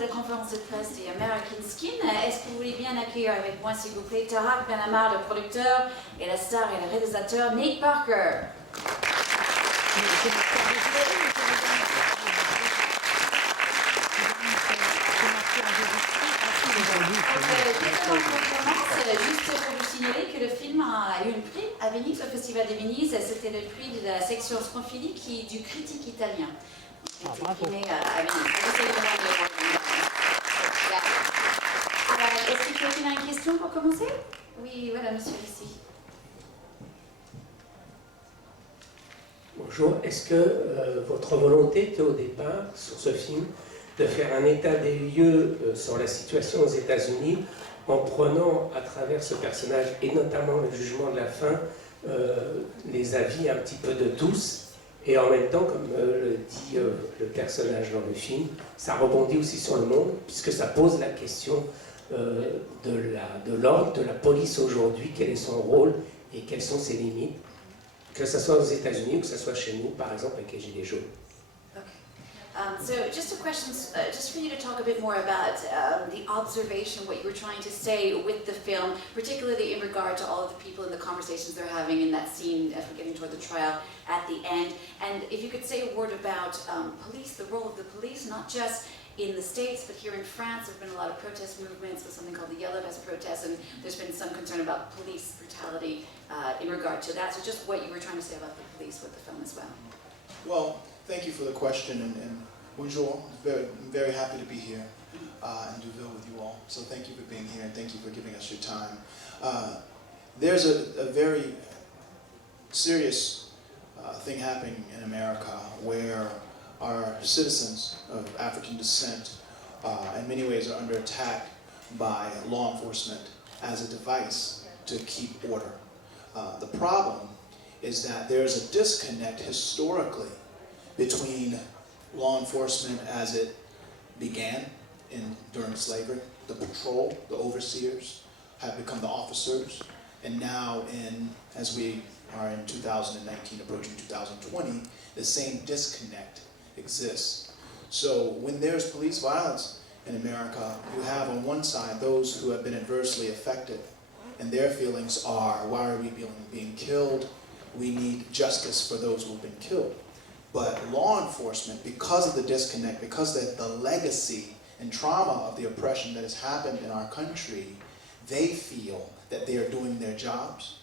c'est la conférence de presse des American Skin. Est-ce que vous voulez bien accueillir avec moi, s'il vous plaît, Tarak, Ammar, le producteur, et la star et le réalisateur, Nate Parker. Juste pour vous signaler que le film a eu un prix à Venice, au Festival de Venise. C'était le prix de la section sconfili du critique italien. Primé à Venise. Est-ce que quelqu'un a une question pour commencer? Oui, voilà, monsieur ici. Bonjour, est-ce que votre volonté était au départ, sur ce film, de faire un état des lieux sur la situation aux États-Unis en prenant à travers ce personnage, et notamment le jugement de la fin, les avis un petit peu de tous, et en même temps, comme le dit le personnage dans le film, ça rebondit aussi sur le monde, puisque ça pose la question de l'ordre, de la police aujourd'hui, quel est son rôle et quelles sont ses limites, que ce soit aux États-Unis ou que ce soit chez nous, par exemple, avec les Gilets jaunes. So just a question, just for you to talk a bit more about the observation, what you were trying to say with the film, particularly in regard to all of the people and the conversations they're having in that scene as we're getting toward the trial at the end. And if you could say a word about police, the role of the police, not just in the States, but here in France, there have been a lot of protest movements with something called the Yellow Vest protest, and there's been some concern about police brutality in regard to that. So just what you were trying to say about the police with the film as well. Well, thank you for the question, and bonjour. I'm very happy to be here in Deauville with you all. So thank you for being here, and thank you for giving us your time. There's a very serious thing happening in America where our citizens of African descent in many ways are under attack by law enforcement as a device to keep order. The problem is that there's a disconnect historically between law enforcement as it began during slavery. The patrol, the overseers, have become the officers, and now as we are in 2019 approaching 2020, the same disconnect exists. So when there's police violence in America, you have on one side those who have been adversely affected, and their feelings are, why are we being killed? We need justice for those who have been killed. But law enforcement, because of the disconnect, because of the legacy and trauma of the oppression that has happened in our country, they feel that they are doing their jobs,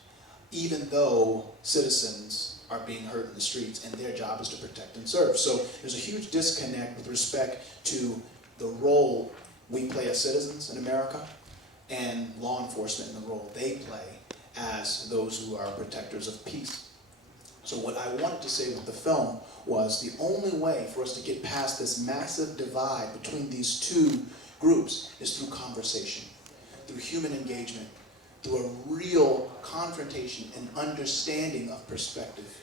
even though citizens are being hurt in the streets, and their job is to protect and serve. So there's a huge disconnect with respect to the role we play as citizens in America and law enforcement and the role they play as those who are protectors of peace. So what I wanted to say with the film was the only way for us to get past this massive divide between these two groups is through conversation, through human engagement, through a real confrontation and understanding of perspective.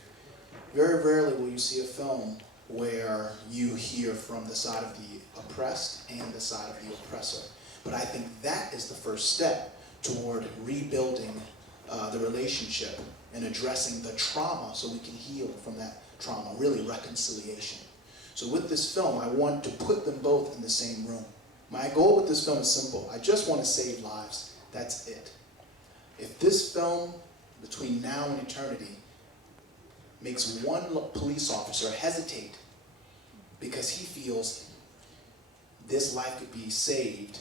Very rarely will you see a film where you hear from the side of the oppressed and the side of the oppressor. But I think that is the first step toward rebuilding the relationship and addressing the trauma so we can heal from that trauma, really reconciliation. So with this film, I want to put them both in the same room. My goal with this film is simple. I just want to save lives. That's it. If this film, between now and eternity, makes one police officer hesitate because he feels this life could be saved,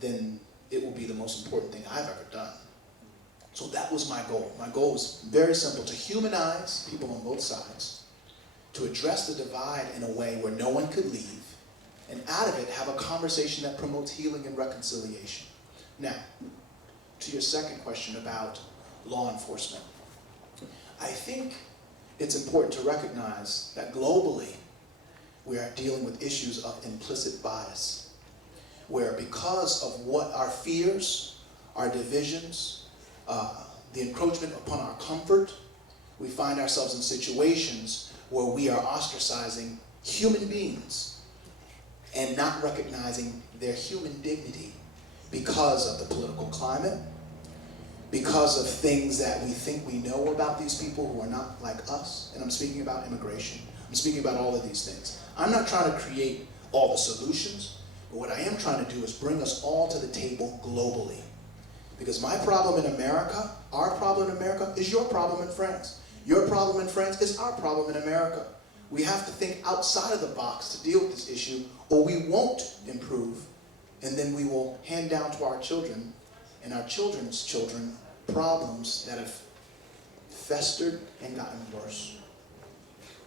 then it will be the most important thing I've ever done. So that was my goal. My goal was very simple, to humanize people on both sides, to address the divide in a way where no one could leave, and out of it have a conversation that promotes healing and reconciliation. Now, to your second question about law enforcement, I think it's important to recognize that globally we are dealing with issues of implicit bias, where because of what our fears, our divisions, the encroachment upon our comfort, we find ourselves in situations where we are ostracizing human beings and not recognizing their human dignity because of the political climate, because of things that we think we know about these people who are not like us. And I'm speaking about immigration. I'm speaking about all of these things. I'm not trying to create all the solutions, But what I am trying to do is bring us all to the table globally. Because my problem in America, our problem in America, is your problem in France. Your problem in France is our problem in America. We have to think outside of the box to deal with this issue, or we won't improve, and then we will hand down to our children and our children's children problems that have festered and gotten worse.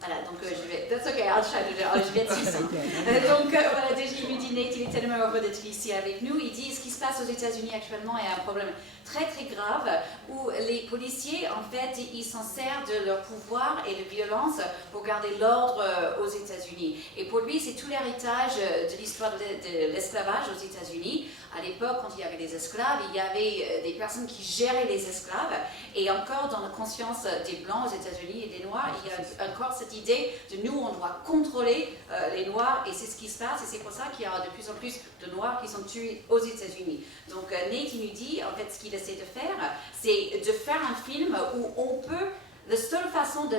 Voilà, donc je vais... That's okay, je vais être succinct. Donc voilà, déjà il me dit, Nate, il est tellement heureux d'être ici avec nous. Il dit, ce qui se passe aux États-Unis actuellement est un problème très très grave où les policiers, en fait, ils s'en servent de leur pouvoir et de violence pour garder l'ordre aux États-Unis. Et pour lui, c'est tout l'héritage de l'histoire de l'esclavage aux États-Unis. À l'époque, quand il y avait des esclaves, il y avait des personnes qui géraient les esclaves. Et encore dans la conscience des Blancs aux États-Unis et des Noirs, il y a encore cette idée de nous, on doit contrôler les Noirs. Et c'est ce qui se passe. Et c'est pour ça qu'il y a de plus en plus de Noirs qui sont tués aux États-Unis. Donc Nate, il nous dit, en fait, ce qu'il essaie de faire, c'est de faire un film où on peut... La seule façon de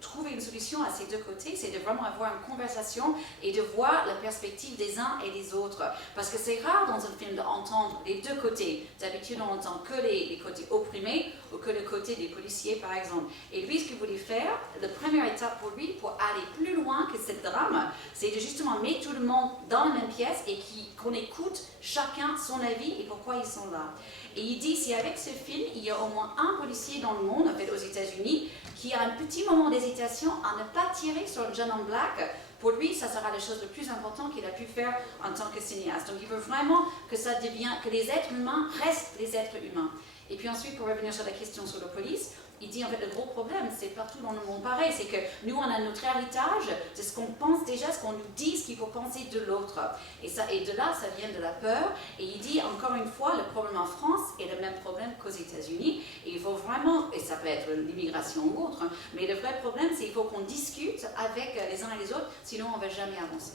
trouver une solution à ces deux côtés, c'est de vraiment avoir une conversation et de voir la perspective des uns et des autres. Parce que c'est rare dans un film d'entendre les deux côtés. D'habitude, on entend que les côtés opprimés ou que le côté des policiers, par exemple. Et lui, ce qu'il voulait faire, la première étape pour lui, pour aller plus loin que ce drame, c'est de justement mettre tout le monde dans la même pièce et qu'on écoute chacun son avis et pourquoi ils sont là. Et il dit, si avec ce film, il y a au moins un policier dans le monde, en fait aux États-Unis, qui a un petit moment d'hésitation à ne pas tirer sur le jeune homme black, pour lui, ça sera la chose la plus importante qu'il a pu faire en tant que cinéaste. Donc il veut vraiment que ça devienne, que les êtres humains restent des êtres humains. Et puis ensuite, pour revenir sur la question sur la police, il dit en fait le gros problème, c'est partout dans le monde pareil, c'est que nous on a notre héritage de ce qu'on pense déjà, ce qu'on nous dit, ce qu'il faut penser de l'autre. Et de là, ça vient de la peur. Et il dit encore une fois, le problème en France est le même problème qu'aux États-Unis. Et il faut vraiment, et ça peut être l'immigration ou autre, mais le vrai problème, c'est qu'il faut qu'on discute avec les uns et les autres, sinon on ne va jamais avancer.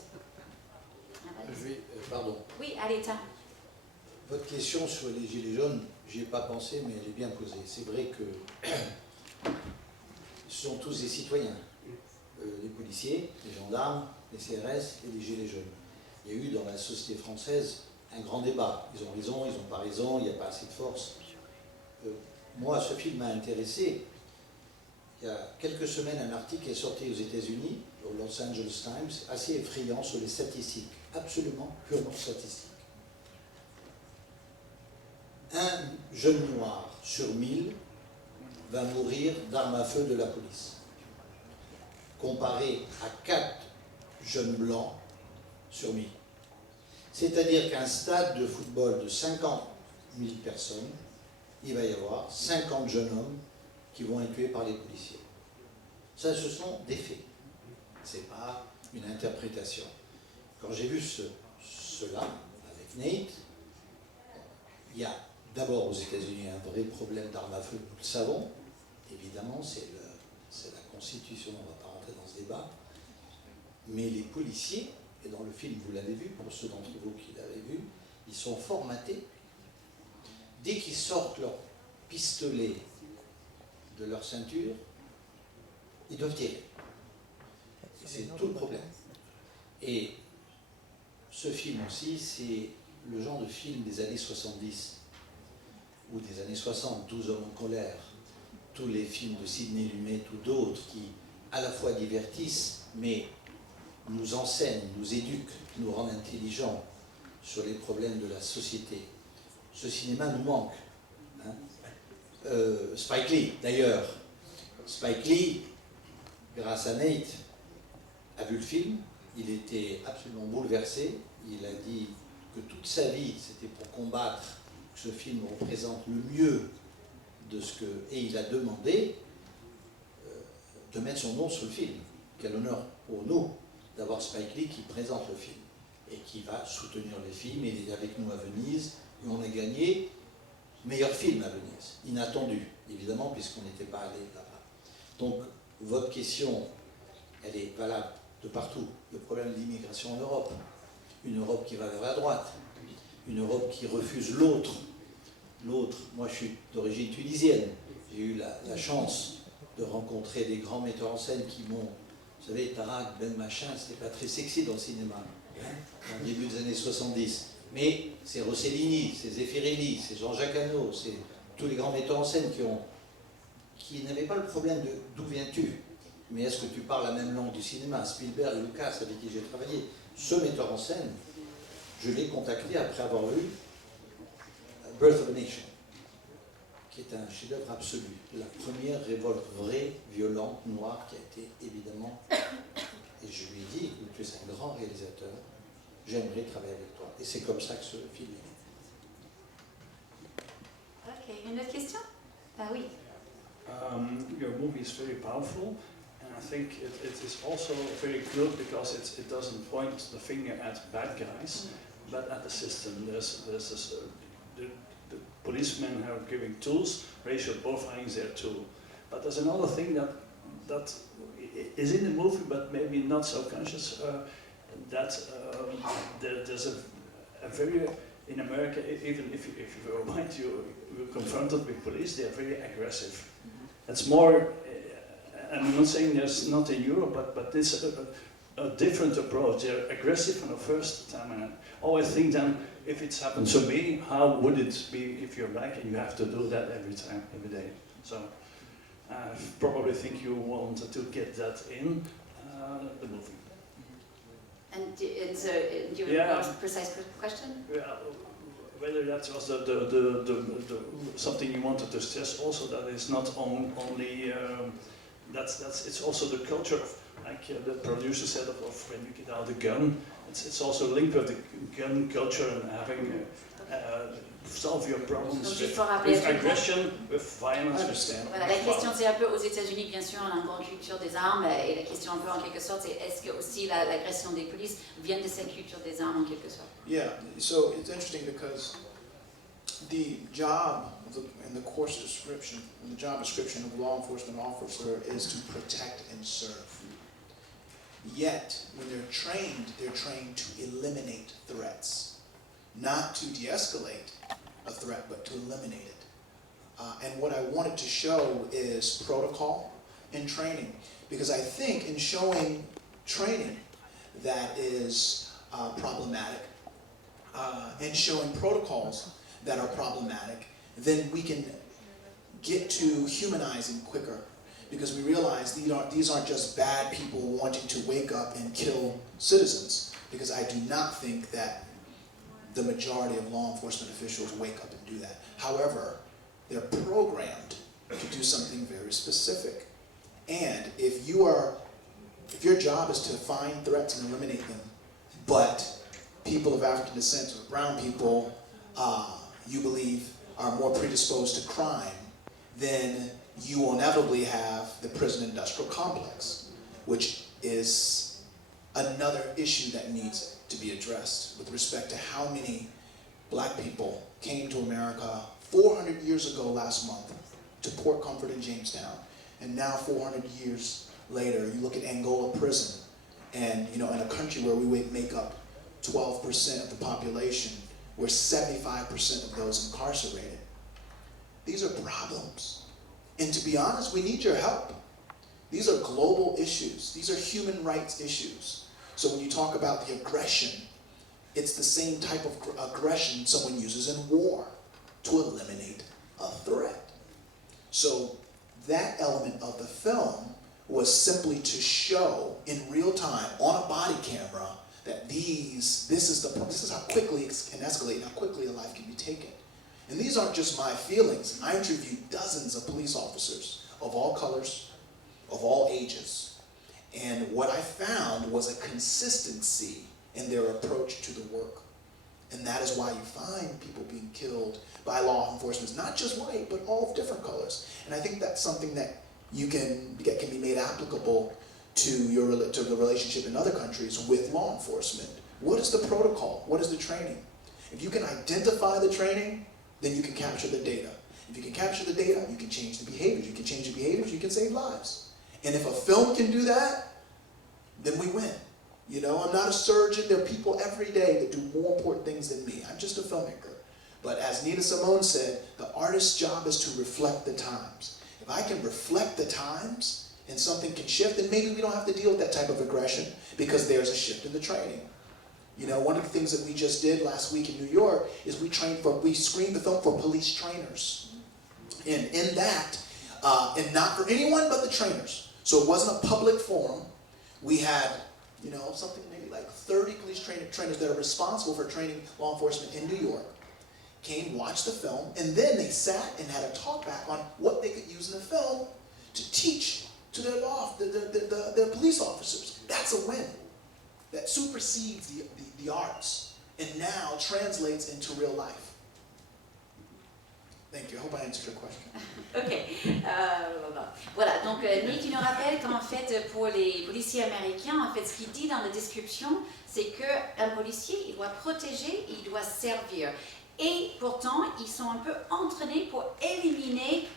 Pardon. Oui, allez, t'as. Votre question sur les gilets jaunes, j'y ai pas pensé, mais elle est bien posée. C'est vrai que ce sont tous des citoyens, les policiers, les gendarmes, les CRS et les gilets jaunes. Il y a eu dans la société française un grand débat. Ils ont raison, ils n'ont pas raison, il n'y a pas assez de force. Moi, ce film m'a intéressé. Il y a quelques semaines, un article est sorti aux États-Unis, au Los Angeles Times, assez effrayant sur les statistiques, absolument purement statistiques. Un jeune noir sur 1000 va mourir d'armes à feu de la police, comparé à 4 jeunes blancs sur 1000. C'est-à-dire qu'un stade de football de 50 000 personnes, il va y avoir 50 jeunes hommes qui vont être tués par les policiers. Ça, ce sont des faits. Ce n'est pas une interprétation. Quand j'ai vu cela avec Nate, il y a d'abord aux États-Unis un vrai problème d'armes à feu, nous le savons. Évidemment, c'est la Constitution, on ne va pas rentrer dans ce débat. Mais les policiers, et dans le film vous l'avez vu, pour ceux d'entre vous qui l'avaient vu, ils sont formatés. Dès qu'ils sortent leur pistolet de leur ceinture, ils doivent tirer. C'est tout le problème. Et ce film aussi, c'est le genre de film des années 70 ou des années 60, 12 hommes en colère, tous les films de Sidney Lumet ou d'autres qui à la fois divertissent, mais nous enseignent, nous éduquent, nous rendent intelligents sur les problèmes de la société. Ce cinéma nous manque. Hein. Spike Lee, d'ailleurs. Spike Lee, grâce à Nate, a vu le film, il était absolument bouleversé, il a dit que toute sa vie, c'était pour combattre que ce film représente le mieux de ce que... Et il a demandé de mettre son nom sur le film. Quel honneur pour nous d'avoir Spike Lee qui présente le film et qui va soutenir les films. Il est avec nous à Venise et on a gagné meilleur film à Venise. Inattendu, évidemment, puisqu'on n'était pas allé là-bas. Donc, votre question, elle est valable de partout. Le problème de l'immigration en Europe. Une Europe qui va vers la droite. Une Europe qui refuse l'autre. L'autre, moi je suis d'origine tunisienne. J'ai eu la chance de rencontrer des grands metteurs en scène qui m'ont... Vous savez, Tarak, Ben Machin, c'était pas très sexy dans le cinéma. Au début des années 70. Mais c'est Rossellini, c'est Zeffirelli, c'est Jean-Jacques Hano, c'est tous les grands metteurs en scène qui n'avaient pas le problème de d'où viens-tu, mais est-ce que tu parles la même langue du cinéma. Spielberg, Lukas, avec qui j'ai travaillé, ce metteur en scène, je l'ai contacté après avoir vu Birth of a Nation, qui est un chef-d'œuvre absolu. La première révolte vraie, violente, noire, qui a été évidemment... Et je lui ai dit, écoute, tu es un grand réalisateur, j'aimerais travailler avec toi. Et c'est comme ça que ce film est né. Ok, une autre question? Ah oui. Your movie is very powerful, and I think it is also very good because it doesn't point the finger at bad guys, but at the system. There's this, the policemen are giving tools, racial profiling is there too. But there's another thing that is in the movie, but maybe not so conscious. There's a very, in America, even if you're white, you're confronted with police, they're very aggressive. It's more, I'm not saying there's not in Europe, but it's a different approach. They're aggressive on the first time, and I always think then, if it's happened to me, how would it be if you're black and you have to do that every time, every day? So I probably think you wanted to get that in the movie. And so, do you have a precise question? Yeah, whether that was something you wanted to stress also, that is not only it's also the culture of, like the producer said, of when you get out the gun, it's also linked with the gun culture and having solve your problems with aggression, with violence, with stand. Voilà, la question c'est un peu aux États-Unis, bien sûr, on a une grande culture des armes, et la question un peu en quelque sorte, c'est est-ce que aussi l'agression des polices vient de cette culture des armes en quelque sorte? Yeah, so it's interesting because the job in the course description, the job description of law enforcement officer is to protect and serve. Yet, when they're trained to eliminate threats, not to de-escalate a threat, but to eliminate it. And what I wanted to show is protocol and training, because I think in showing training that is problematic, and showing protocols that are problematic, then we can get to humanizing quicker, because we realize these aren't just bad people wanting to wake up and kill citizens, because I do not think that the majority of law enforcement officials wake up and do that. However, they're programmed to do something very specific. And if your job is to find threats and eliminate them, but people of African descent or brown people you believe are more predisposed to crime, then you will inevitably have the prison industrial complex, which is another issue that needs to be addressed with respect to how many black people came to America 400 years ago last month to Port Comfort in Jamestown, and now 400 years later you look at Angola prison, and in a country where we make up 12% of the population, we're 75% of those incarcerated. These are problems, and to be honest, we need your help. These are global issues. These are human rights issues. So when you talk about the aggression, it's the same type of aggression someone uses in war to eliminate a threat. So that element of the film was simply to show in real time on a body camera that this is how quickly it can escalate and how quickly a life can be taken. And these aren't just my feelings. I interviewed dozens of police officers of all colors, of all ages. And what I found was a consistency in their approach to the work. And that is why you find people being killed by law enforcement, not just white, but all of different colors. And I think that's something that can be made applicable to the relationship in other countries with law enforcement. What is the protocol? What is the training? If you can identify the training, then you can capture the data. If you can capture the data, you can change the behaviors. You can change the behaviors, you can save lives. And if a film can do that, then we win. I'm not a surgeon. There are people every day that do more important things than me. I'm just a filmmaker. But as Nina Simone said, the artist's job is to reflect the times. If I can reflect the times and something can shift, then maybe we don't have to deal with that type of aggression because there's a shift in the training. You know, one of the things that we just did last week in New York is we screened the film for police trainers. And in that, and not for anyone but the trainers. So it wasn't a public forum. We had, you know, something maybe like 30 police trainers that are responsible for training law enforcement in New York came, watched the film, and then they sat and had a talk back on what they could use in the film to teach to their police officers. That's a win. That supersedes the arts and now translates into real life. Thank you. I hope I answered your question. Ok. Voilà, donc Nate, il nous rappelle qu'en fait, pour les policiers américains, en fait, ce qu'il dit dans la description, c'est qu'un policier, il doit protéger et il doit servir. Et pourtant, ils sont un peu entraînés pour éliminer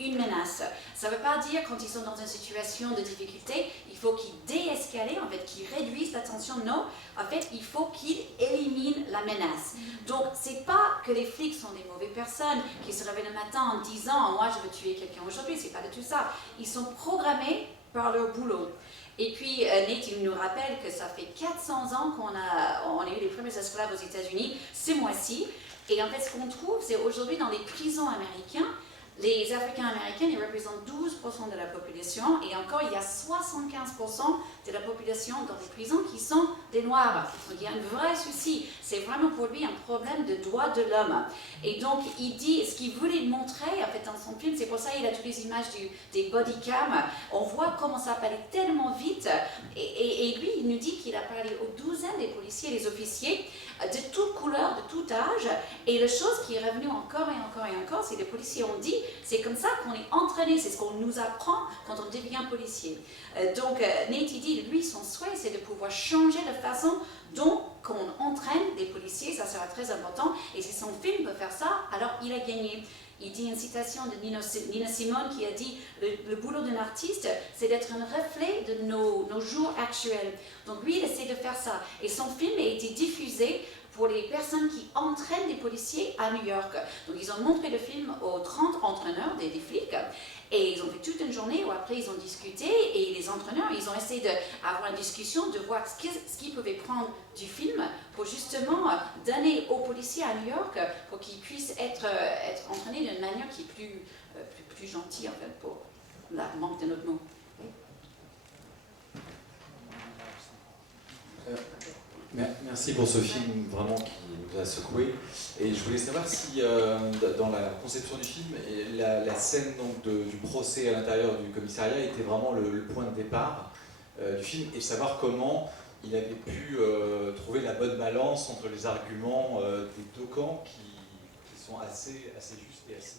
une menace. Ça ne veut pas dire quand ils sont dans une situation de difficulté, il faut qu'ils déescalent, en fait, qu'ils réduisent la tension. Non, en fait, il faut qu'ils éliminent la menace. Donc, c'est pas que les flics sont des mauvaises personnes qui se réveillent le matin en disant « moi, je veux tuer quelqu'un aujourd'hui », c'est pas du tout ça. Ils sont programmés par leur boulot. Et puis, Nate, il nous rappelle que ça fait 400 ans qu'on a eu les premiers esclaves aux États-Unis, ce mois-ci. Et en fait, ce qu'on trouve, c'est aujourd'hui dans les prisons américaines, les Africains-Américains, ils représentent 12% de la population et encore, il y a 75% de la population dans les prisons qui sont des Noirs. Donc, il y a un vrai souci. C'est vraiment pour lui un problème de droits de l'homme. Et donc, il dit, ce qu'il voulait montrer, en fait, dans son film, c'est pour ça qu'il a toutes les images des body cam. On voit comment ça peut aller tellement vite. Et lui, il nous dit qu'il a parlé aux douzaines des policiers et des officiers de toutes couleurs, de tout âge. Et la chose qui est revenue encore et encore et encore, c'est que les policiers ont dit, c'est comme ça qu'on est entraîné, c'est ce qu'on nous apprend quand on devient policier. Donc, Nate, il dit, lui, son souhait, c'est de pouvoir changer la façon dont on entraîne des policiers, ça sera très important. Et si son film peut faire ça, alors il a gagné. Il dit une citation de Nina Simone qui a dit le boulot d'un artiste, c'est d'être un reflet de nos jours actuels. Donc lui, il essaie de faire ça. Et son film a été diffusé pour les personnes qui entraînent des policiers à New York. Donc ils ont montré le film aux 30 entraîneurs des flics. Et ils ont fait toute une journée où après ils ont discuté et les entraîneurs, ils ont essayé d'avoir une discussion, de voir ce qu'ils pouvaient prendre du film pour justement donner aux policiers à New York pour qu'ils puissent être entraînés d'une manière qui est plus gentille en fait, pour la manque de notre mot. Merci pour ce film vraiment qui nous a secoué. Et je voulais savoir si dans la conception du film, la scène donc, du procès à l'intérieur du commissariat était vraiment le point de départ du film et savoir comment il avait pu trouver la bonne balance entre les arguments des deux camps qui sont assez justes et assez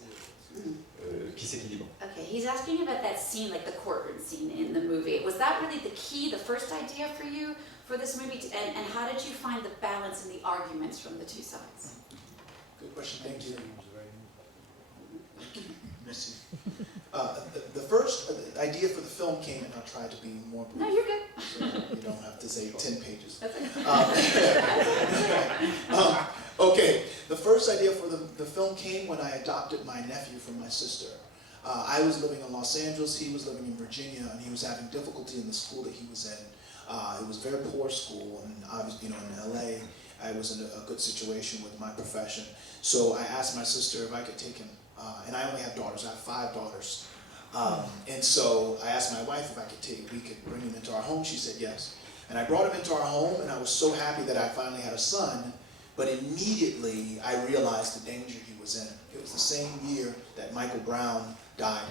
qui s'équilibrent. Okay, he's asking about that scene, like the courtroom scene in the movie. Was that really the key, the first idea for you for this movie? And how did you find the balance in the arguments from the two sides? Good question, thank you. Merci. The first idea for the film came, and I'll try to be more brief. No, you're good. So you don't have to say 10 pages. That's okay. Okay, the first idea for the film came when I adopted my nephew from my sister. I was living in Los Angeles, he was living in Virginia, and he was having difficulty in the school that he was in. It was a very poor school, and obviously, you know, in LA, I was in a good situation with my profession. So I asked my sister if I could take him, and I only have daughters, I have 5 daughters. And so I asked my wife if we could bring him into our home. She said yes. And I brought him into our home, and I was so happy that I finally had a son. But immediately I realized the danger he was in. It was the same year that Michael Brown died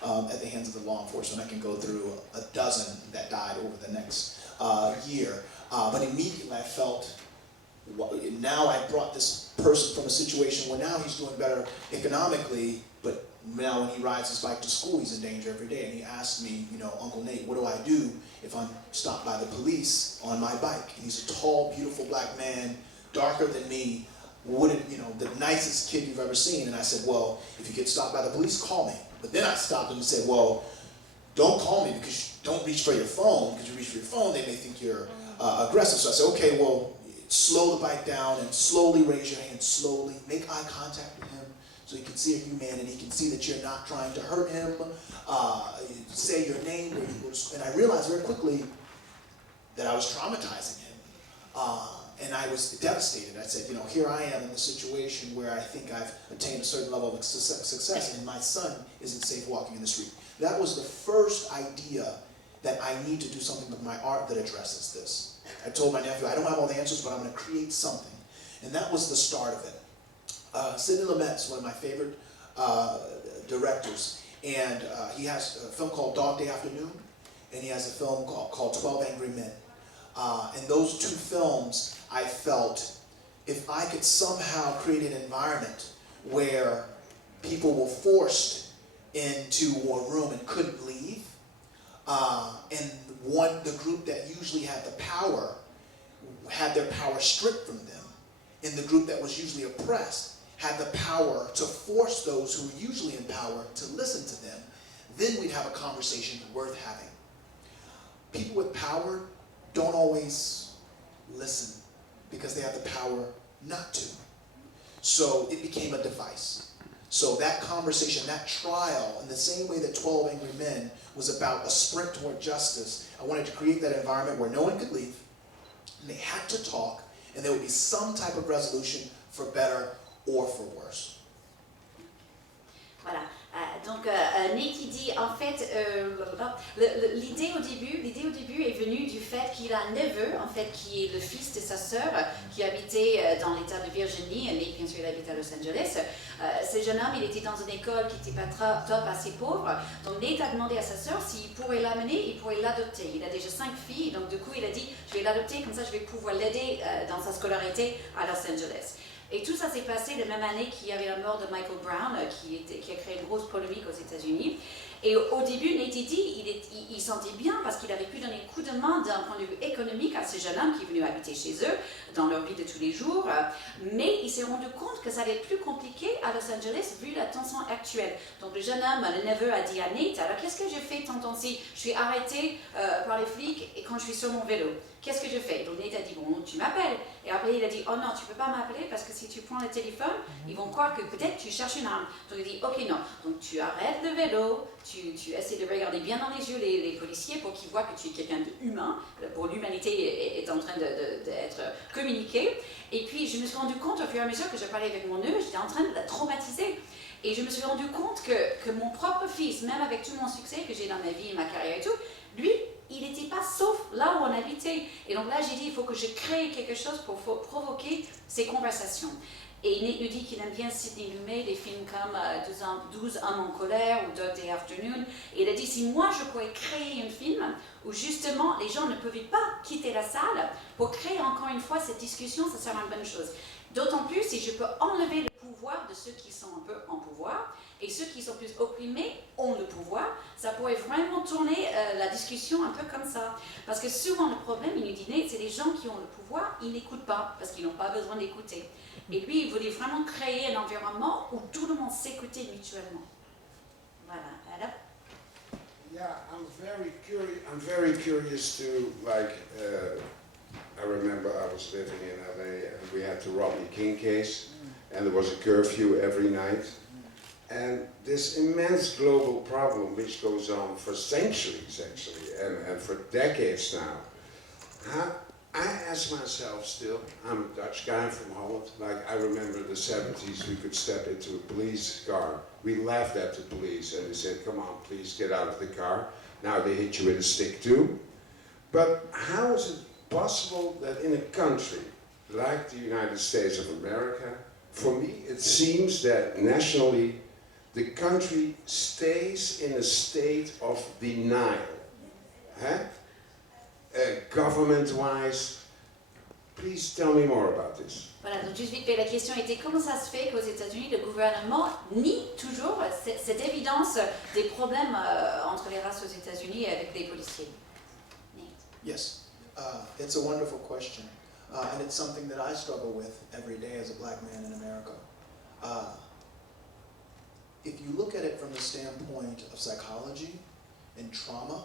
at the hands of the law enforcement. I can go through a dozen that died over the next year. But immediately I felt, now I brought this person from a situation where now he's doing better economically, but now when he rides his bike to school, he's in danger every day. And he asked me, you know, Uncle Nate, what do I do if I'm stopped by the police on my bike? And he's a tall, beautiful black man, darker than me, the nicest kid you've ever seen. And I said, well, if you get stopped by the police, call me. But then I stopped him and said, well, don't call me because don't reach for your phone, because you reach for your phone, they may think you're aggressive. So I said, okay, well, slow the bike down and slowly raise your hand, slowly, make eye contact with him so he can see your humanity, he can see that you're not trying to hurt him, say your name, where you go to school. And I realized very quickly that I was traumatizing him. And I was devastated. I said, here I am in a situation where I think I've attained a certain level of success, and my son isn't safe walking in the street. That was the first idea that I need to do something with my art that addresses this. I told my nephew, I don't have all the answers, but I'm going to create something. And that was the start of it. Sidney Lumet's one of my favorite directors, and he has a film called Dog Day Afternoon, and he has a film called 12 Angry Men. And those two films, I felt, if I could somehow create an environment where people were forced into a room and couldn't leave, and the group that usually had the power had their power stripped from them, and the group that was usually oppressed had the power to force those who were usually in power to listen to them, then we'd have a conversation worth having. People with power don't always listen because they have the power not to. So it became a device. So that conversation, that trial, in the same way that 12 Angry Men was about a sprint toward justice, I wanted to create that environment where no one could leave, and they had to talk, and there would be some type of resolution for better or for worse. Voilà. Donc Nate dit en fait l'idée au début est venue du fait qu'il a un neveu en fait qui est le fils de sa sœur qui habitait dans l'état de Virginie. Nate bien sûr il habite à Los Angeles. Ce jeune homme il était dans une école qui n'était pas top, assez pauvre. Donc Nate a demandé à sa sœur s'il pourrait l'amener, il pourrait l'adopter. Il a déjà 5 filles donc du coup il a dit je vais l'adopter comme ça je vais pouvoir l'aider dans sa scolarité à Los Angeles. Et tout ça s'est passé la même année qu'il y avait la mort de Michael Brown, qui a créé une grosse polémique aux États-Unis. Et au début, Nate dit il sentait bien parce qu'il avait pu donner coup de main d'un point de vue économique à ce jeune homme qui est venu habiter chez eux, dans leur vie de tous les jours. Mais il s'est rendu compte que ça allait être plus compliqué à Los Angeles vu la tension actuelle. Donc le jeune homme, le neveu, a dit à Nate, alors qu'est-ce que je fais tant temps-ci? Je suis arrêté par les flics et quand je suis sur mon vélo. Qu'est-ce que je fais? Donc Nate a dit, bon, tu m'appelles. Et après il a dit, oh non, tu peux pas m'appeler parce que si tu prends le téléphone, ils vont croire que peut-être tu cherches une arme. Donc il dit, ok, non. Donc tu arrêtes le vélo, tu essaies de regarder bien dans les yeux les policiers pour qu'ils voient que tu es quelqu'un d'humain, pour l'humanité est en train d'être communiquée. Et puis je me suis rendu compte au fur et à mesure que je parlais avec mon neveu, j'étais en train de la traumatiser. Et je me suis rendu compte que mon propre fils, même avec tout mon succès que j'ai dans ma vie et ma carrière et tout, lui, il n'était pas sauf là où on habitait. Et donc là, j'ai dit, il faut que je crée quelque chose pour provoquer ces conversations. Et Nate nous dit qu'il aime bien Sidney Lumet, des films comme 12 hommes en colère ou Dog Day Afternoon. Et il a dit, si moi je pourrais créer un film où justement les gens ne pouvaient pas quitter la salle pour créer encore une fois cette discussion, ça serait une bonne chose. D'autant plus si je peux enlever le pouvoir de ceux qui sont un peu en pouvoir et ceux qui sont plus opprimés ont le pouvoir, ça pourrait vraiment tourner la discussion un peu comme ça. Parce que souvent le problème, il nous dit, c'est les gens qui ont le pouvoir, ils n'écoutent pas parce qu'ils n'ont pas besoin d'écouter. Et lui, il voulait vraiment créer un environnement où tout le monde s'écoutait mutuellement. Voilà. Alors? Yeah, I'm very curious to, like, I remember I was living in LA and we had the Rodney King case and there was a curfew every night. And this immense global problem which goes on for centuries actually and for decades now. I ask myself still, I'm a Dutch guy from Holland, like I remember the 70s we could step into a police car. We laughed at the police and they said, come on, please get out of the car. Now they hit you with a stick too. But how is it possible that in a country like the United States of America, for me it seems that nationally the country stays in a state of denial. Huh? Government-wise, please tell me more about this. Voilà, donc juste vite fait, la question était comment ça se fait qu'aux États-Unis, le gouvernement nie toujours cette évidence des problèmes entre les races aux États-Unis et avec les policiers. Yes, it's a wonderful question, and it's something that I struggle with every day as a black man in America. If you look at it from the standpoint of psychology and trauma,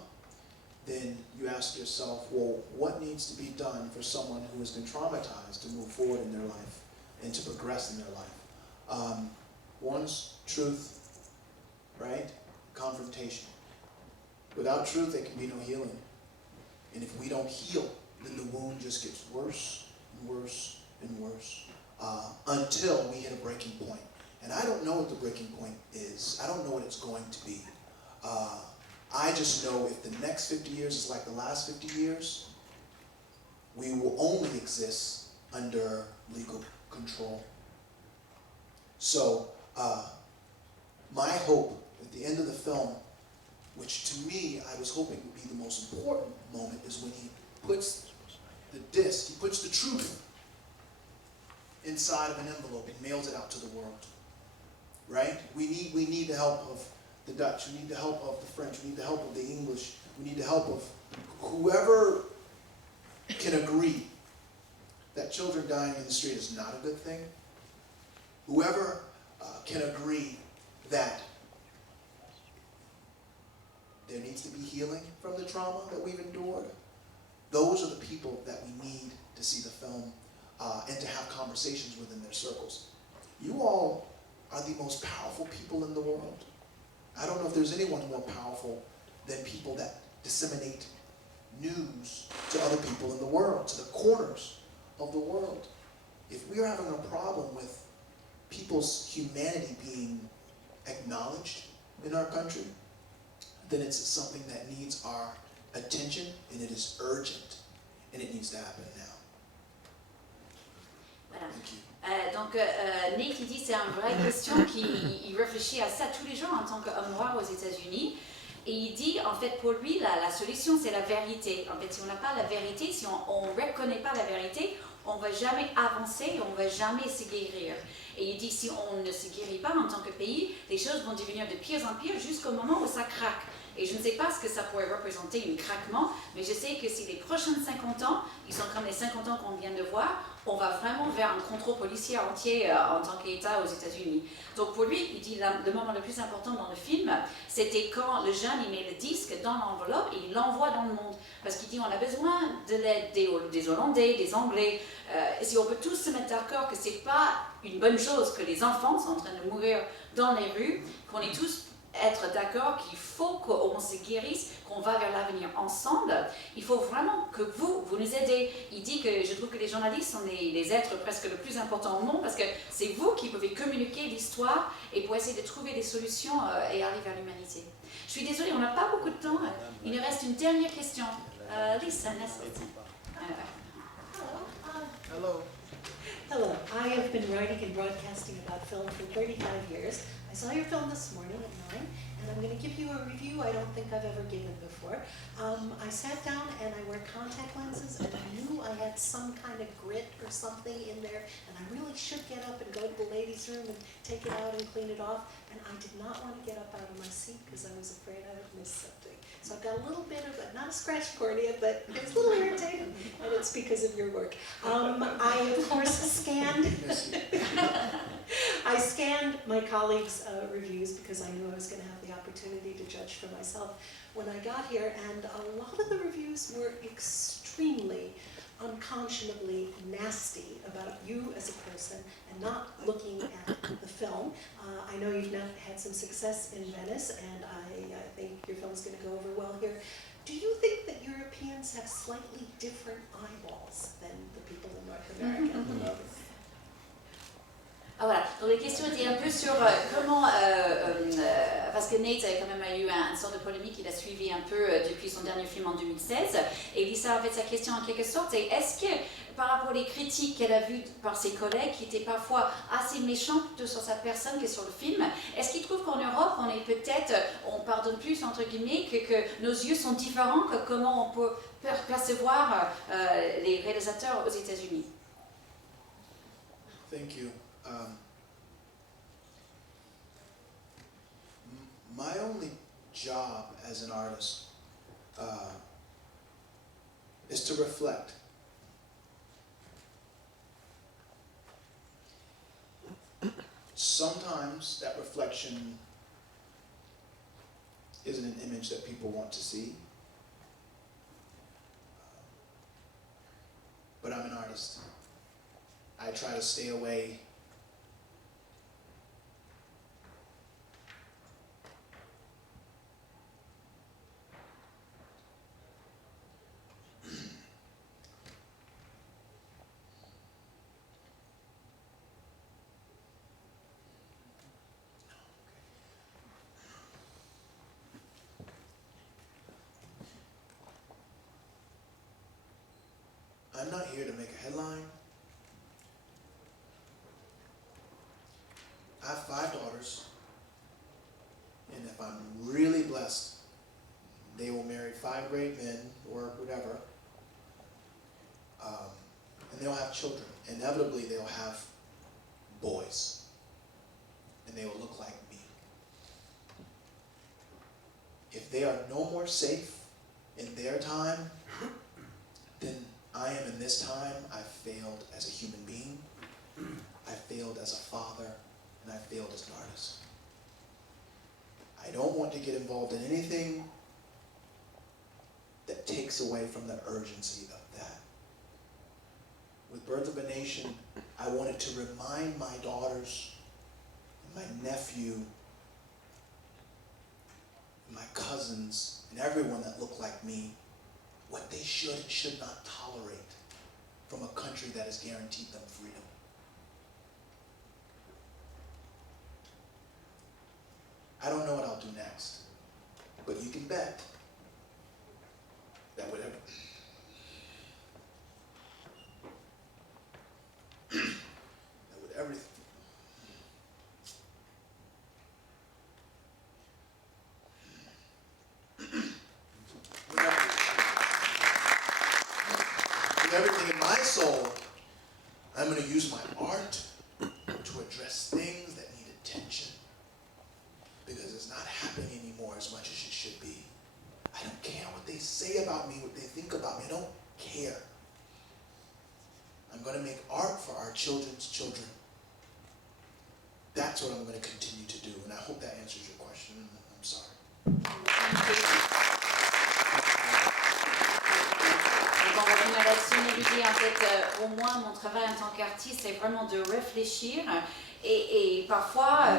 then you ask yourself, well, what needs to be done for someone who has been traumatized to move forward in their life and to progress in their life? One's truth, right? Confrontation. Without truth, there can be no healing. And if we don't heal, then the wound just gets worse and worse and worse until we hit a breaking point. And I don't know what the breaking point is. I don't know what it's going to be. I just know if the next 50 years is like the last 50 years, we will only exist under legal control. So my hope at the end of the film, which to me I was hoping would be the most important moment, is when he puts the disc, he puts the truth inside of an envelope and mails it out to the world. Right? We need the help of the Dutch, we need the help of the French, we need the help of the English, we need the help of whoever can agree that children dying in the street is not a good thing. Whoever can agree that there needs to be healing from the trauma that we've endured. Those are the people that we need to see the film and to have conversations within their circles. You all are the most powerful people in the world. I don't know if there's anyone more powerful than people that disseminate news to other people in the world, to the corners of the world. If we're having a problem with people's humanity being acknowledged in our country, then it's something that needs our attention, and it is urgent, and it needs to happen now. Voilà. Thank you. Donc, Nate, il dit c'est une vraie question qu'il réfléchit à ça tous les jours en tant qu'homme noir aux États-Unis. Et il dit, en fait, pour lui, la solution, c'est la vérité. En fait, si on n'a pas la vérité, si on ne reconnaît pas la vérité, on ne va jamais avancer, on ne va jamais se guérir. Et il dit, si on ne se guérit pas en tant que pays, les choses vont devenir de pire en pire jusqu'au moment où ça craque. Et je ne sais pas ce que ça pourrait représenter, un craquement, mais je sais que si les prochaines 50 ans, ils sont comme les 50 ans qu'on vient de voir, on va vraiment vers un contrôle policier entier en tant qu'État aux États-Unis. Donc pour lui, il dit le moment le plus important dans le film, c'était quand le jeune il met le disque dans l'enveloppe et il l'envoie dans le monde. Parce qu'il dit on a besoin de l'aide des Hollandais, des Anglais. Et si on peut tous se mettre d'accord que c'est pas une bonne chose que les enfants sont en train de mourir dans les rues, qu'on est tous être d'accord qu'il faut qu'on se guérisse, qu'on va vers l'avenir ensemble, il faut vraiment que vous nous aidez. Il dit que je trouve que les journalistes sont les êtres presque le plus importants au monde parce que c'est vous qui pouvez communiquer l'histoire et pour essayer de trouver des solutions et aller vers l'humanité. Je suis désolée, on n'a pas beaucoup de temps. Il nous reste une dernière question. Lisa, Hello. Hello, I have been writing and broadcasting about film for 35 years. I saw your film this morning at 9, and I'm going to give you a review I don't think I've ever given before. I sat down and I wear contact lenses, and I knew I had some kind of grit or something in there, and I really should get up and go to the ladies' room and take it out and clean it off, and I did not want to get up out of my seat because I was afraid I would miss something. So I've got a little bit of, not a scratch cornea, but it's a little irritating, and it's because of your work. I, of course, scanned my colleagues' reviews because I knew I was going to have the opportunity to judge for myself when I got here, and a lot of the reviews were extremely unconscionably nasty about you as a person and not looking at the film. I know you've now had some success in Venice, and I think your film's going to go over well here. Do you think that Europeans have slightly different eyeballs than the people in North America? Ah, voilà, donc les questions étaient un peu sur comment, parce que Nate a quand même eu une sorte de polémique qu'il a suivi un peu depuis son dernier film en 2016, et Lisa, en fait, sa question en quelque sorte, c'est est-ce que par rapport aux critiques qu'elle a vues par ses collègues qui étaient parfois assez méchants plutôt sur sa personne que sur le film, est-ce qu'il trouve qu'en Europe, on est peut-être, on pardonne plus entre guillemets, que nos yeux sont différents, que comment on peut percevoir les réalisateurs aux États-Unis? Thank you. My only job as an artist is to reflect. Sometimes that reflection isn't an image that people want to see. But I'm an artist. I try to stay away I'm not here to make a headline. I have 5 daughters, and if I'm really blessed, they will marry 5 great men or whatever, and they'll have children. Inevitably, they'll have boys, and they will look like me. If they are no more safe in their time, then I am in this time. I've failed as a human being, I failed as a father, and I failed as an artist. I don't want to get involved in anything that takes away from the urgency of that. With Birth of a Nation, I wanted to remind my daughters, and my nephew, and my cousins, and everyone that looked like me, what they should and should not tolerate from a country that has guaranteed them freedom. I don't know what I'll do next, but you can bet that whatever with everything in my soul, I'm going to use my art to address things that need attention, because it's not happening anymore as much as it should be. I don't care what they say about me, what they think about me. I don't care. I'm going to make art for our children's children. That's what I'm going to continue to do, and I hope that answers your question. I'm sorry. Donc on revient là-dessus, mais lui dit en fait, pour moi, mon travail en tant qu'artiste, c'est vraiment de réfléchir. Et parfois,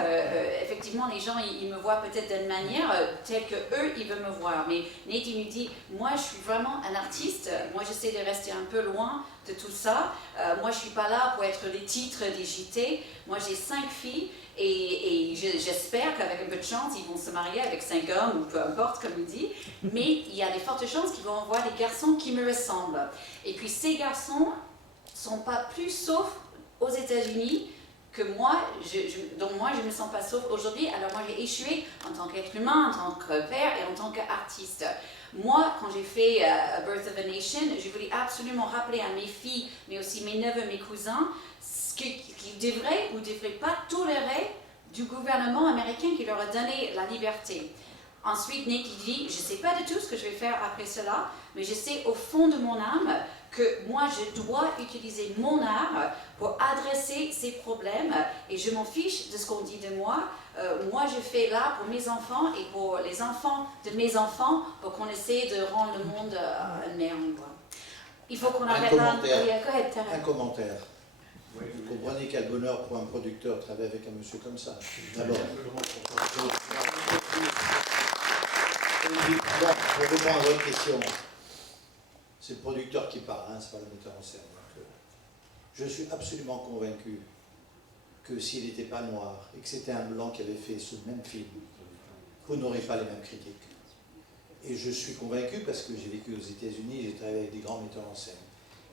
effectivement, les gens, ils me voient peut-être d'une manière telle que eux, ils veulent me voir. Mais Nate, il me dit, moi, je suis vraiment un artiste. Moi, j'essaie de rester un peu loin de tout ça. Moi, je suis pas là pour être les titres des JT. Moi, j'ai 5 filles. Et j'espère qu'avec un peu de chance, ils vont se marier avec 5 hommes, ou peu importe, comme il dit. Mais il y a des fortes chances qu'ils vont avoir des garçons qui me ressemblent. Et puis, ces garçons sont pas plus saufs aux États-Unis que moi, donc moi je ne me sens pas sauf aujourd'hui. Alors moi j'ai échoué en tant qu'être humain, en tant que père et en tant qu'artiste. Moi, quand j'ai fait A Birth of a Nation, je voulais absolument rappeler à mes filles, mais aussi mes neveux, mes cousins, ce qu'ils devraient ou ne devraient pas tolérer du gouvernement américain qui leur a donné la liberté. Ensuite, Nick dit, je ne sais pas du tout ce que je vais faire après cela, mais je sais au fond de mon âme que moi, je dois utiliser mon art pour adresser ces problèmes et je m'en fiche de ce qu'on dit de moi. Moi, je fais là pour mes enfants et pour les enfants de mes enfants pour qu'on essaie de rendre le monde un meilleur endroit. Il faut qu'on arrête là. Un commentaire. Vous comprenez quel bonheur pour un producteur de travailler avec un monsieur comme ça. D'abord, pour répondre à votre question, c'est le producteur qui parle, hein, c'est pas le metteur en scène. Donc, je suis absolument convaincu que s'il n'était pas noir et que c'était un blanc qui avait fait ce même film, vous n'aurez pas les mêmes critiques. Et je suis convaincu parce que j'ai vécu aux États-Unis, j'ai travaillé avec des grands metteurs en scène.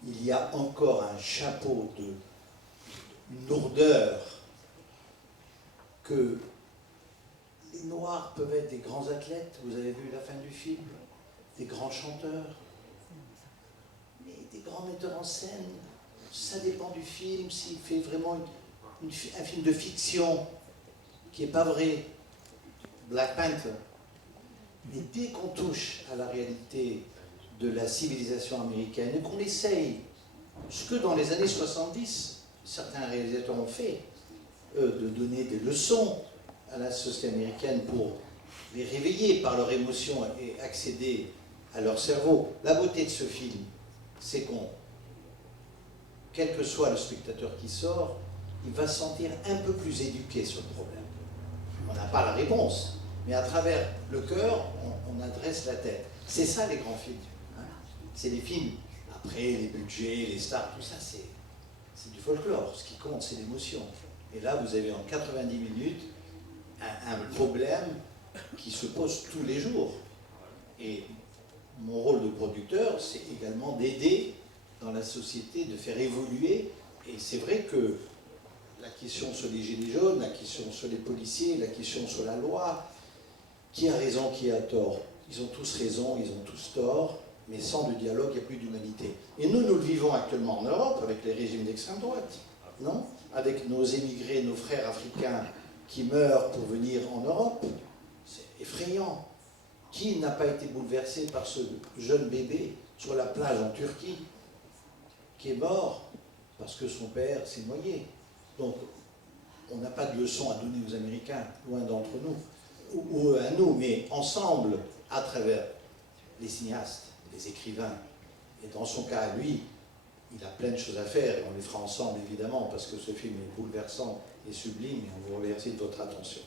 Il y a encore un chapeau de une lourdeur que les Noirs peuvent être des grands athlètes, vous avez vu la fin du film, des grands chanteurs, mais des grands metteurs en scène, ça dépend du film, s'il fait vraiment un film de fiction qui n'est pas vrai, Black Panther, mais dès qu'on touche à la réalité de la civilisation américaine et qu'on essaye, ce que dans les années 70, certains réalisateurs ont fait, de donner des leçons à la société américaine pour les réveiller par leur émotion et accéder à leur cerveau. La beauté de ce film, c'est quel que soit le spectateur qui sort, il va se sentir un peu plus éduqué sur le problème. On n'a pas la réponse, mais à travers le cœur, on adresse la tête. C'est ça les grands films. Hein. C'est les films, après les budgets, les stars, tout ça, c'est du folklore. Ce qui compte, c'est l'émotion. Et là, vous avez en 90 minutes un problème qui se pose tous les jours. Et mon rôle de producteur, c'est également d'aider dans la société, de faire évoluer. Et c'est vrai que la question sur les gilets jaunes, la question sur les policiers, la question sur la loi, qui a raison, qui a tort? Ils ont tous raison, ils ont tous tort, mais sans le dialogue, il n'y a plus d'humanité. Et nous, nous le vivons actuellement en Europe avec les régimes d'extrême droite, non? Avec nos émigrés, nos frères africains qui meurent pour venir en Europe. C'est effrayant. Qui n'a pas été bouleversé par ce jeune bébé sur la plage en Turquie, qui est mort parce que son père s'est noyé? Donc, on n'a pas de leçon à donner aux Américains, loin d'entre nous, ou à nous, mais ensemble, à travers les cinéastes, les écrivains. Et dans son cas, à lui, il a plein de choses à faire, et on les fera ensemble, évidemment, parce que ce film est bouleversant et sublime, et on vous remercie de votre attention.